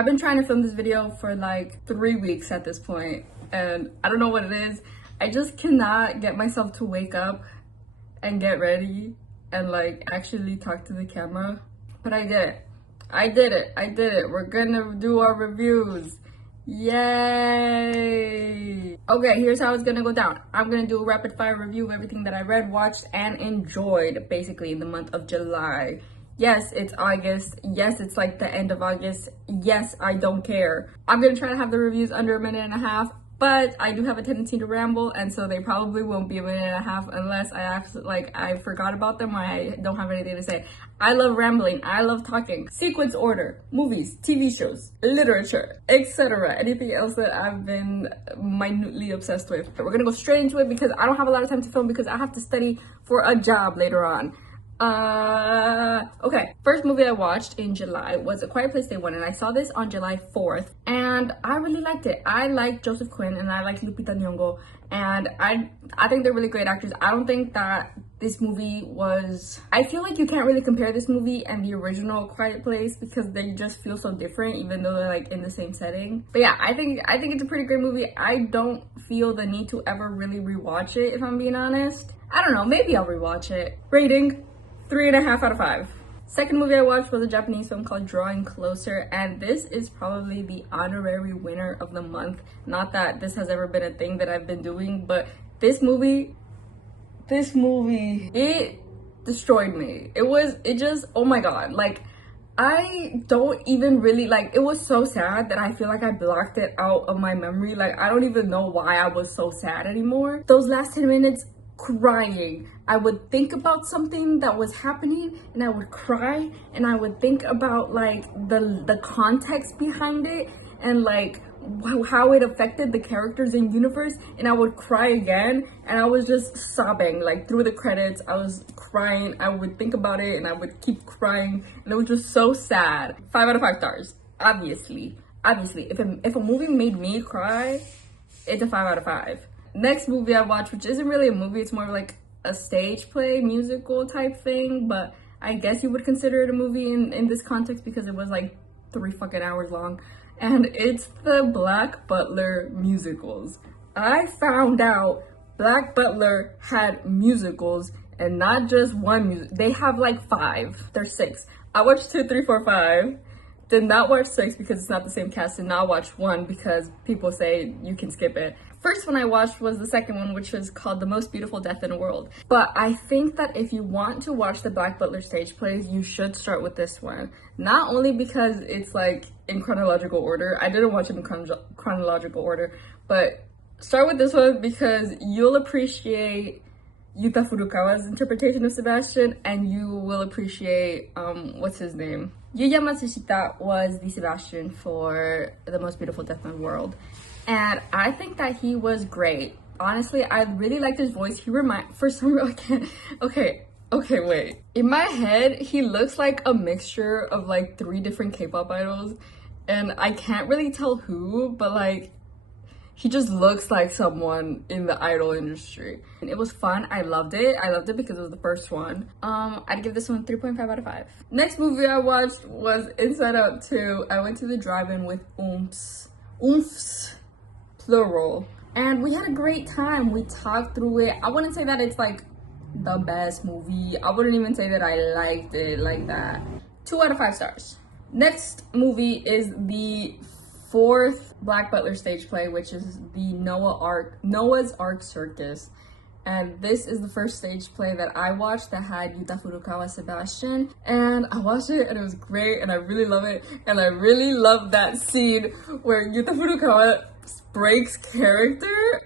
I've been trying to film this video for like 3 weeks at this point, and I don't know what it is. I just cannot get myself to wake up and get ready and like actually talk to the camera. But I did it. I did it. We're gonna do our reviews. Yay! Okay, here's how it's gonna go down. I'm gonna do a rapid fire review of everything that I read, watched, and enjoyed basically in the month of July. Yes, it's August. Yes, it's like the end of August. Yes, I don't care. I'm gonna try to have the reviews under a minute and a half, but I do have a tendency to ramble, and so they probably won't be a minute and a half unless I forgot about them or I don't have anything to say. I love rambling. I love talking. Sequence order, movies, TV shows, literature, etc. Anything else that I've been minutely obsessed with. But we're gonna go straight into it because I don't have a lot of time to film because I have to study for a job later on. Okay, first movie I watched in July was A Quiet Place Day 1, and I saw this on July 4th, and I really liked it. I like Joseph Quinn and I like Lupita Nyong'o, and I think they're really great actors. I don't think that this movie was, I feel like you can't really compare this movie and the original Quiet Place because they just feel so different even though they're like in the same setting. But yeah, I think it's a pretty great movie. I don't feel the need to ever really rewatch it, if I'm being honest. I don't know, maybe I'll rewatch it. Rating: 3.5 out of 5. Second movie I watched was a Japanese film called Drawing Closer, and this is probably the honorary winner of the month. Not that this has ever been a thing that I've been doing, but this movie, it destroyed me. It just, oh my god, like, I don't even really, like, it was so sad that I feel like I blocked it out of my memory. Like, I don't even know why I was so sad anymore. Those last 10 minutes, crying. I would think about something that was happening and I would cry, and I would think about like the context behind it and like how it affected the characters in universe, and I would cry again, and I was just sobbing like through the credits. I was crying. I would think about it and I would keep crying, and it was just so sad. 5 out of 5 stars. Obviously if a movie made me cry, it's a 5 out of 5. Next movie I watched, which isn't really a movie, it's more like a stage play, musical type thing, but I guess you would consider it a movie in this context because it was like 3 fucking hours long, and it's the Black Butler musicals. I found out Black Butler had musicals, and not just one music. They have like 5. There's 6. I watched 2, 3, 4, 5. Did not watch 6 because it's not the same cast. Did not watch 1 because people say you can skip it. First one I watched was the second one, which was called The Most Beautiful Death in the World. But I think that if you want to watch the Black Butler stage plays, you should start with this one. Not only because it's like in chronological order. I didn't watch it in chronological order, but start with this one because you'll appreciate Yuta Furukawa's interpretation of Sebastian, and you will appreciate, what's his name? Yuya Matsushita was the Sebastian for The Most Beautiful Death in the World, and I think that he was great. Honestly, I really liked his voice. He for some reason, okay, wait. In my head, he looks like a mixture of like 3 different K-pop idols, and I can't really tell who, but like, he just looks like someone in the idol industry. And it was fun. I loved it. I loved it because it was the first one. I'd give this one 3.5 out of 5. Next movie I watched was Inside Out 2. I went to the drive-in with oomphs, plural. And we had a great time. We talked through it. I wouldn't say that it's like the best movie. I wouldn't even say that I liked it like that. 2 out of 5 stars. Next movie is the 4th Black Butler stage play, which is the Noah's Ark Circus. And this is the first stage play that I watched that had Yuta Furukawa Sebastian. And I watched it and it was great, and I really love it. And I really love that scene where Yuta Furukawa breaks character.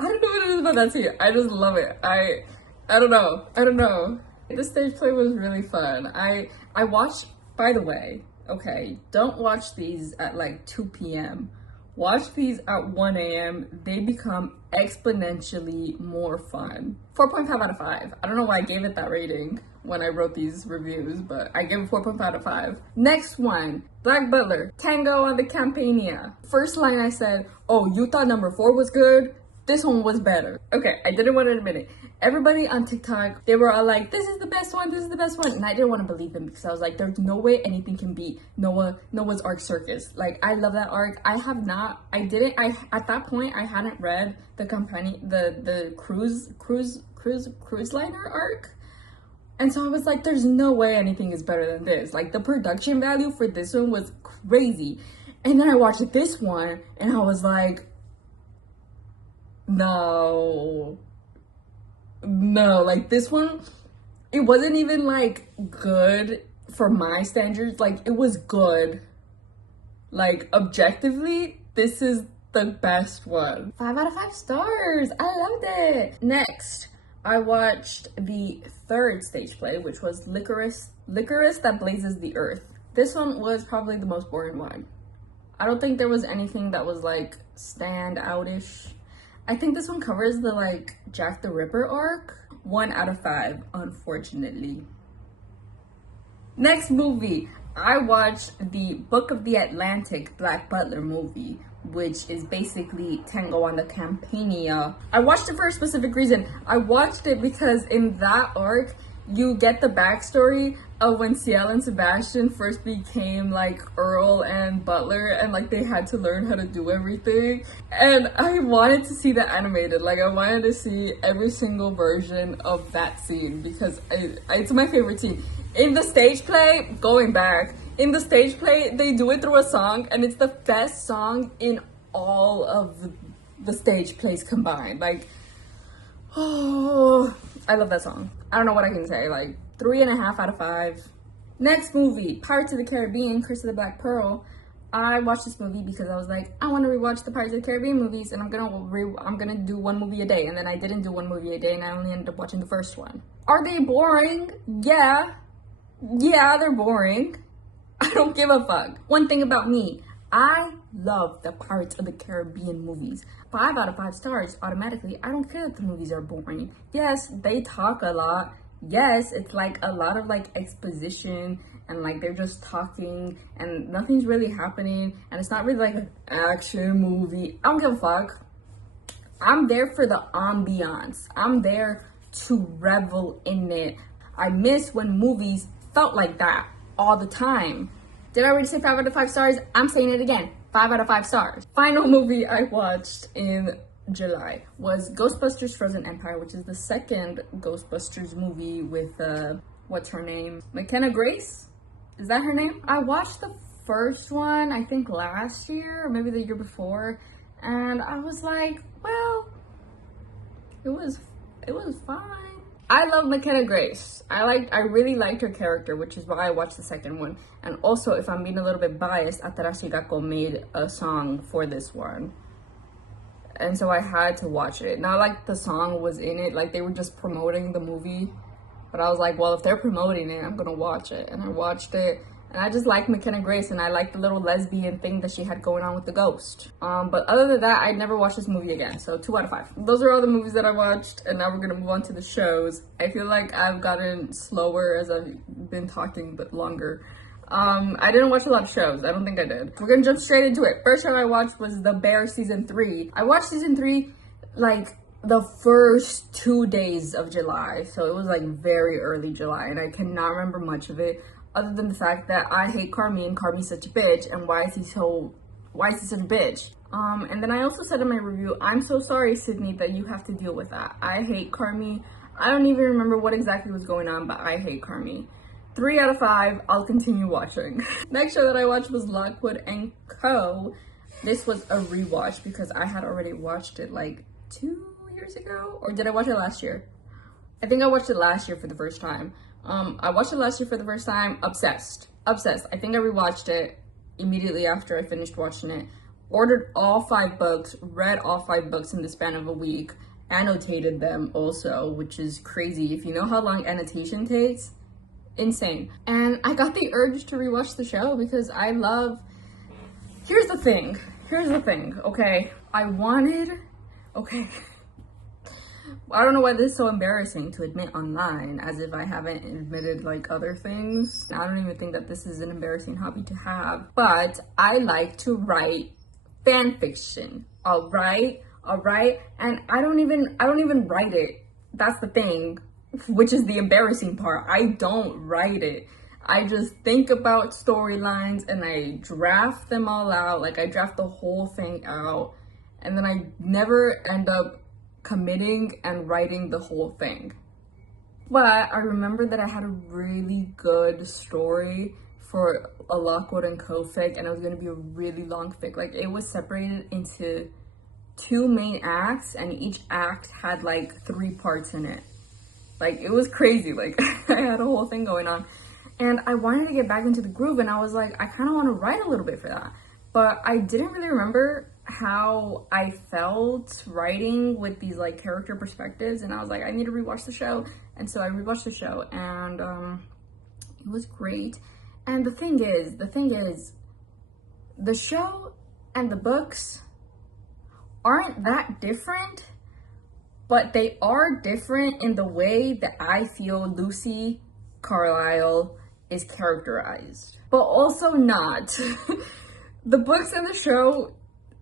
I don't know what it is about that scene. I just love it. I don't know. This stage play was really fun. I watched, by the way, okay, don't watch these at like 2 p.m. Watch these at 1 a.m. They become exponentially more fun. 4.5 out of 5. I don't know why I gave it that rating when I wrote these reviews, but I gave it 4.5 out of 5. Next one, Black Butler, Tango on the Campania. First line I said, oh, you thought number 4 was good? this one was better. Okay, I didn't want to admit it. Everybody on TikTok, they were all like, this is the best one, this is the best one. And I didn't want to believe them because I was like, there's no way anything can beat Noah's Ark Circus. Like, I love that arc. At that point, I hadn't read the company, the cruise liner arc. And so I was like, there's no way anything is better than this. Like, the production value for this one was crazy. And then I watched this one and I was like, no, like this one, it wasn't even like good for my standards. Like, it was good. Like, objectively, this is the best one. 5 out of 5 stars. I loved it. Next, I watched the third stage play, which was Licorice That Blazes the Earth. This one was probably the most boring one. I don't think there was anything that was like stand out-ish. I think this one covers the like Jack the Ripper arc. 1 out of 5, unfortunately. Next movie, I watched the Book of the Atlantic Black Butler movie, which is basically Tango on the Campania. I watched it for a specific reason. I watched it because in that arc, you get the backstory of when Ciel and Sebastian first became like Earl and Butler, and like they had to learn how to do everything. And I wanted to see that animated. Like, I wanted to see every single version of that scene because it's my favorite scene. In the stage play, going back, in the stage play, they do it through a song, and it's the best song in all of the stage plays combined. Like, oh, I love that song. I don't know what I can say. Like, 3.5 out of 5. Next movie, Pirates of the Caribbean, Curse of the Black Pearl. I watched this movie because I was like, I want to rewatch the Pirates of the Caribbean movies, and I'm gonna do one movie a day. And then I didn't do one movie a day, and I only ended up watching the first one. Are they boring? Yeah, they're boring. I don't give a fuck. One thing about me, I love the Pirates of the Caribbean movies. 5 out of 5 stars automatically. I don't care that the movies are boring. Yes, they talk a lot. Yes, it's like a lot of like exposition and like they're just talking and nothing's really happening and it's not really like an action movie. I don't give a fuck. I'm there for the ambiance. I'm there to revel in it. I miss when movies felt like that all the time. Did I already say 5 out of 5 stars? I'm saying it again. 5 out of 5 stars. Final movie I watched in July was Ghostbusters Frozen Empire, which is the second Ghostbusters movie with what's her name? McKenna Grace? Is that her name? I watched the first one, I think last year or maybe the year before, and I was like, well, it was fine. I love McKenna Grace. I really liked her character, which is why I watched the second one. And also, if I'm being a little bit biased, Atarashi Gakko made a song for this one. And so I had to watch it. Not like the song was in it, like they were just promoting the movie. But I was like, well, if they're promoting it, I'm gonna watch it. And I watched it. And I just like McKenna Grace, and I like the little lesbian thing that she had going on with the ghost. But other than that, I'd never watch this movie again. So 2 out of 5. Those are all the movies that I watched, and now we're gonna move on to the shows. I feel like I've gotten slower as I've been talking, but longer. I didn't watch a lot of shows. I don't think I did. We're gonna jump straight into it. First show I watched was The Bear Season 3. I watched Season 3, like, the first 2 days of July. So it was, like, very early July, and I cannot remember much of it. Other than the fact that I hate Carmi and Carmi's such a bitch, and why is he such a bitch? And then I also said in my review, I'm so sorry, Sydney, that you have to deal with that. I hate Carmi. I don't even remember what exactly was going on, but I hate Carmi. 3 out of 5, I'll continue watching. Next show that I watched was Lockwood and Co. This was a rewatch because I had already watched it like 2 years ago, or did I watch it last year? I think I watched it last year for the first time. I watched it last year for the first time. Obsessed. I think I rewatched it immediately after I finished watching it. Ordered all 5 books, read all 5 books in the span of a week, annotated them also, which is crazy. If you know how long annotation takes, insane. And I got the urge to rewatch the show because I love... Here's the thing, okay? I don't know why this is so embarrassing to admit online, as if I haven't admitted like other things. I don't even think that this is an embarrassing hobby to have, but I like to write fan fiction. I'll write all right? And I don't even write it. That's the thing, which is the embarrassing part. I don't write it. I just think about storylines and I draft them all out. Like, I draft the whole thing out, and then I never end up committing and writing the whole thing. But I remember that I had a really good story for a Lockwood and Co fic, and it was going to be a really long fic. Like, it was separated into 2 main acts, and each act had like 3 parts in it. Like, it was crazy. Like, I had a whole thing going on, and I wanted to get back into the groove, and I was like, I kind of want to write a little bit for that. But I didn't really remember how I felt writing with these like character perspectives, and I was like, I need to rewatch the show. And so I rewatched the show, and it was great. And the thing is, the show and the books aren't that different, but they are different in the way that I feel Lucy Carlisle is characterized, but also not. The books and the show,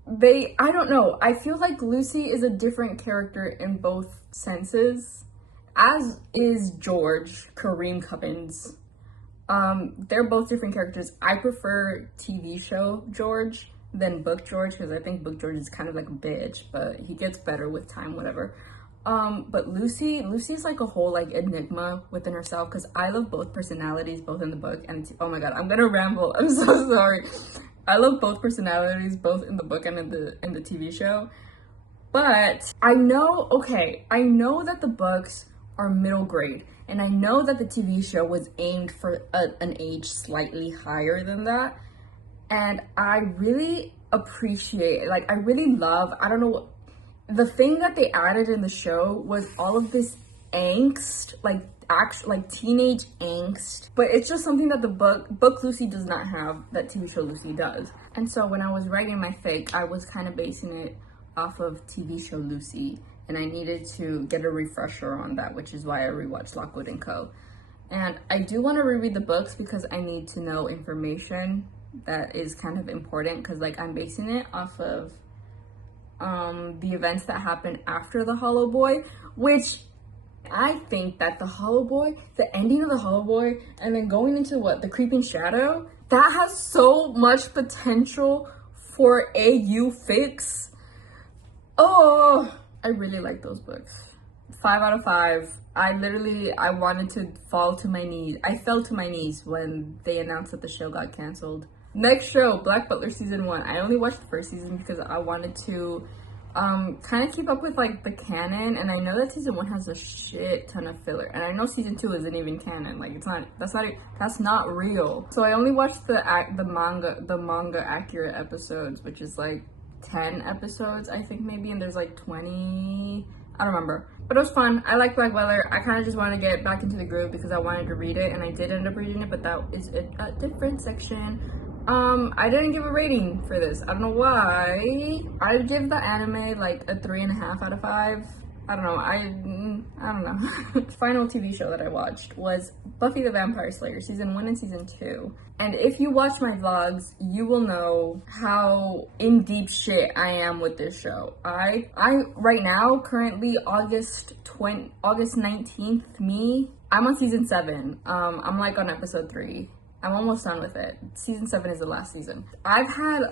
I don't know. I feel like Lucy is a different character in both senses, as is George, Kareem Cubbins. They're both different characters. I prefer TV show George than book George, because I think book George is kind of like a bitch, but he gets better with time, whatever. But Lucy's like a whole like enigma within herself, because I love both personalities, both in the book and oh my god, I'm gonna ramble. I'm so sorry. I love both personalities, both in the book and in the TV show. But I know that the books are middle grade, and I know that the TV show was aimed for an age slightly higher than that. And I really appreciate, like, I really love, I don't know, the thing that they added in the show was all of this angst, like teenage angst, but it's just something that the book Lucy does not have that TV show Lucy does. And so when I was writing my fic, I was kind of basing it off of TV show Lucy, and I needed to get a refresher on that, which is why I rewatched Lockwood and Co. And I do want to reread the books because I need to know information that is kind of important, because like I'm basing it off of the events that happened after the Hollow Boy, which I think that the ending of the Hollow Boy, and then going into the Creeping Shadow, that has so much potential for AU fics. Oh, I really like those books. 5 out of 5. I wanted to fall to my knees. I fell to my knees when they announced that the show got canceled. Next show, Black Butler season 1. I only watched the first season because I wanted to kind of keep up with like the canon, and I know that season 1 has a shit ton of filler, and I know season 2 isn't even canon. Like, that's not real. So I only watched the manga accurate episodes, which is like 10 episodes, I think, maybe, and there's like 20, I don't remember. But it was fun. I like Black Butler. I kind of just wanted to get back into the groove because I wanted to read it, and I did end up reading it, but that is a different section. I didn't give a rating for this. I don't know why. I would give the anime like a 3.5 out of 5. I don't know. I don't know. Final TV show that I watched was Buffy the Vampire Slayer season 1 and season 2. And if you watch my vlogs, you will know how in deep shit I am with this show. I right now, currently August 19th, I'm on season 7. I'm like on episode 3. I'm almost done with it. Season 7 is the last season. I've had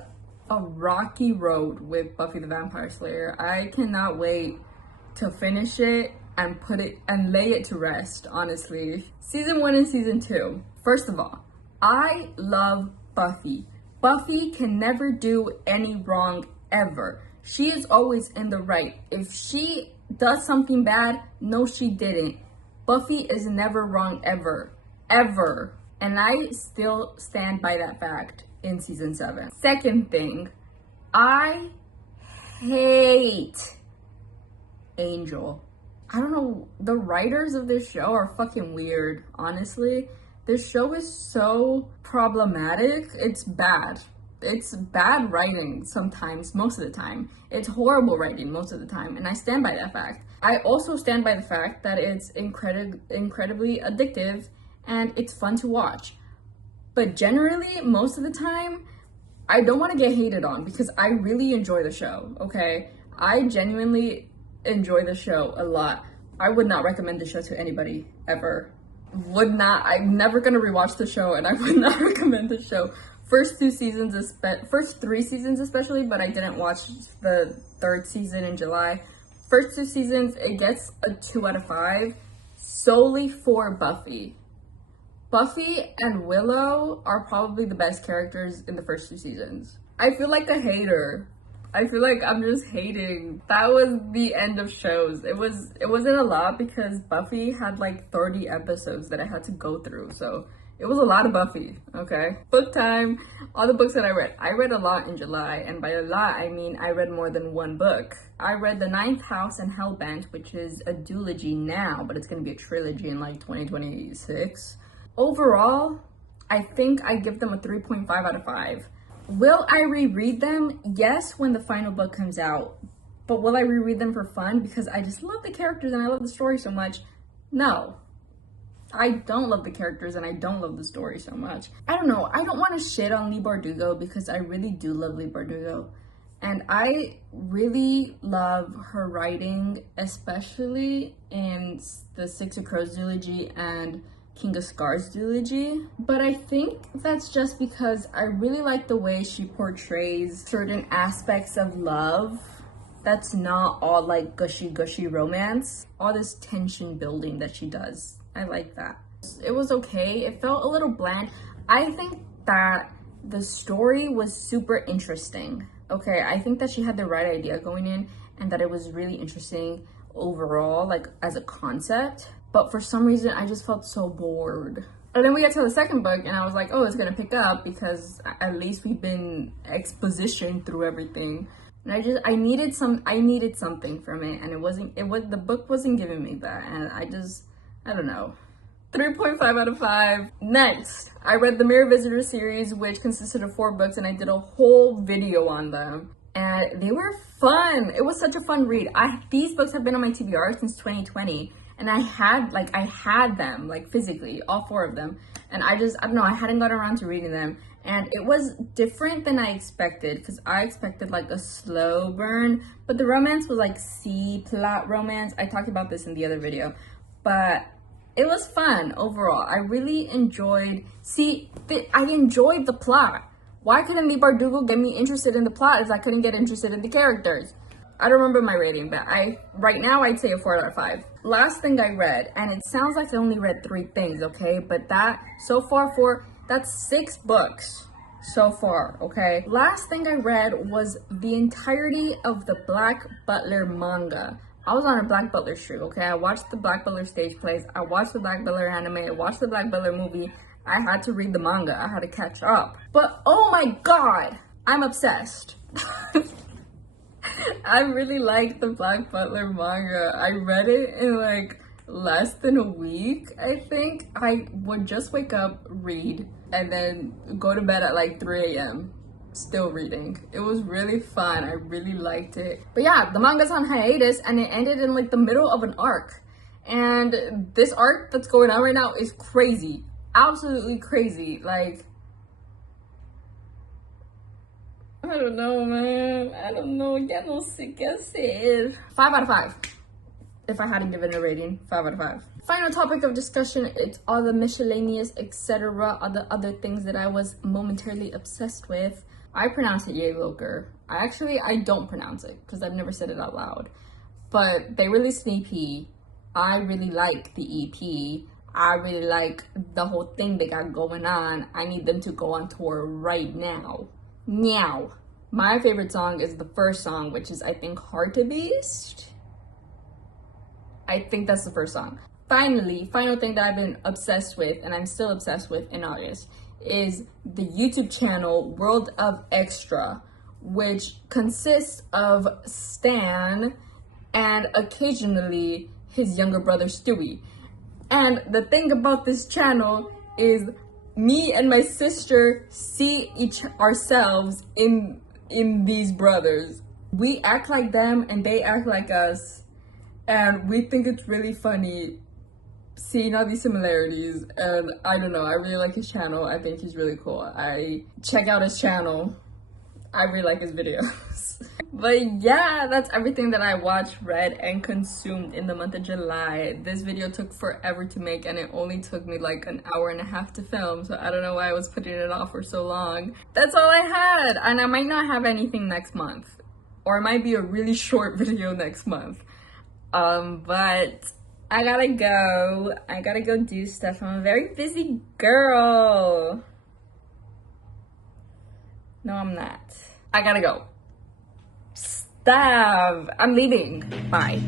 a rocky road with Buffy the Vampire Slayer. I cannot wait to finish it and put it and lay it to rest, honestly. Season 1 and season 2. First of all, I love Buffy. Buffy can never do any wrong ever. She is always in the right. If she does something bad, no, she didn't. Buffy is never wrong ever. Ever. And I still stand by that fact in season 7. Second thing, I hate Angel. I don't know, the writers of this show are fucking weird, honestly. This show is so problematic. It's bad. It's bad writing sometimes, most of the time. It's horrible writing most of the time, and I stand by that fact. I also stand by the fact that it's incredibly addictive and it's fun to watch. But generally, most of the time, I don't want to get hated on because I really enjoy the show, okay? I genuinely enjoy the show a lot. I would not recommend the show to anybody ever. Would not. I'm never gonna rewatch the show, and I would not recommend the show. First 3 seasons especially, but I didn't watch the 3rd season in July. First 2 seasons, it gets a 2 out of 5 solely for Buffy. Buffy and Willow are probably the best characters in the first 2 seasons. I feel like a hater. I feel like I'm just hating. That was the end of shows. It wasn't a lot because Buffy had like 30 episodes that I had to go through. So it was a lot of Buffy, okay? Book time, all the books that I read. I read a lot in July, and by a lot, I mean I read more than one book. I read The Ninth House and Hellbent, which is a duology now, but it's gonna be a trilogy in like 2026. Overall, I think I give them a 3.5 out of 5. Will I reread them? Yes, when the final book comes out. But will I reread them for fun because I just love the characters and I love the story so much? No. I don't love the characters and I don't love the story so much. I don't know. I don't want to shit on Leigh Bardugo because I really do love Leigh Bardugo. And I really love her writing, especially in the Six of Crows duology and King of Scars duology. But I think that's just because I really like the way she portrays certain aspects of love that's not all like gushy romance. All this tension building that she does. I like that. It was okay. It felt a little bland. I think that the story was super interesting. Okay, I think that she had the right idea going in and that it was really interesting overall, like as a concept. But for some reason, I just felt so bored. And then we get to the second book and I was like, oh, it's gonna pick up because at least we've been expositioned through everything. And I needed something from it, and the book wasn't giving me that, and I don't know. 3.5 out of 5. Next, I read the Mirror Visitor series, which consisted of 4 books, and I did a whole video on them. And they were fun. It was such a fun read. These books have been on my TBR since 2020, and I had them, like physically, all 4 of them. And I don't know, I hadn't gotten around to reading them. And it was different than I expected, because I expected like a slow burn, but the romance was like C-plot romance. I talked about this in the other video, but it was fun overall. I really enjoyed, I enjoyed the plot. Why couldn't Leigh Bardugo get me interested in the plot if I couldn't get interested in the characters? I don't remember my rating, but right now I'd say a 4 out of 5. Last thing I read, and it sounds like I only read 3 things, okay? But that's 6 books so far, okay? Last thing I read was the entirety of the Black Butler manga. I was on a Black Butler streak, okay? I watched the Black Butler stage plays, I watched the Black Butler anime, I watched the Black Butler movie. I had to read the manga, I had to catch up. But oh my god, I'm obsessed. I really like the Black Butler manga. I read it in like less than a week, I think. I would just wake up, read, and then go to bed at like 3 a.m. still reading. It was really fun. I really liked it. But yeah, the manga's on hiatus and it ended in like the middle of an arc. And this arc that's going on right now is crazy. Absolutely crazy. Like, I don't know, man. I don't know. Ya no sé qué hacer. 5 out of 5. If I hadn't given a rating, 5 out of 5. Final topic of discussion, it's all the miscellaneous, etc. All the other things that I was momentarily obsessed with. I pronounce it Yeloker. I don't pronounce it because I've never said it out loud. But they released an EP. I really like the EP. I really like the whole thing they got going on. I need them to go on tour right now. Meow. My favorite song is the first song, which is, I think, Heart to Beast. I think that's the first song. Finally, final thing that I've been obsessed with, and I'm still obsessed with in August, is the YouTube channel World of Extra, which consists of Stan and occasionally his younger brother Stewie. And the thing about this channel is me and my sister see ourselves in these brothers. We act like them and they act like us, and we think it's really funny seeing all these similarities. And I don't know, I really like his channel. I think he's really cool. I check out his channel. I really like his videos. But yeah, that's everything that I watched, read, and consumed in the month of July. This video took forever to make, and it only took me like an hour and a half to film, so I don't know why I was putting it off for so long. That's all I had, and I might not have anything next month, or it might be a really short video next month. But I gotta go do stuff. I'm a very busy girl. No, I'm not. I gotta go. Stop. I'm leaving. Bye.